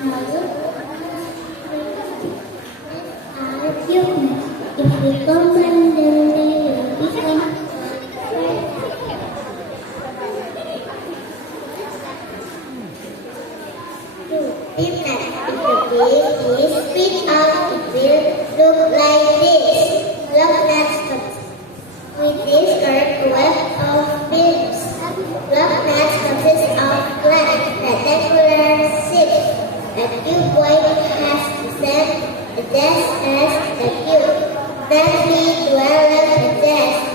are cuteness. If we combine them, they will become peanuts. If the bee is spit out, it will look like this. Locknuts with this are a web of beams. Locknuts consist of flat, rectangular shapes. The cuboid has the same edges as the cube. Then we develop the edges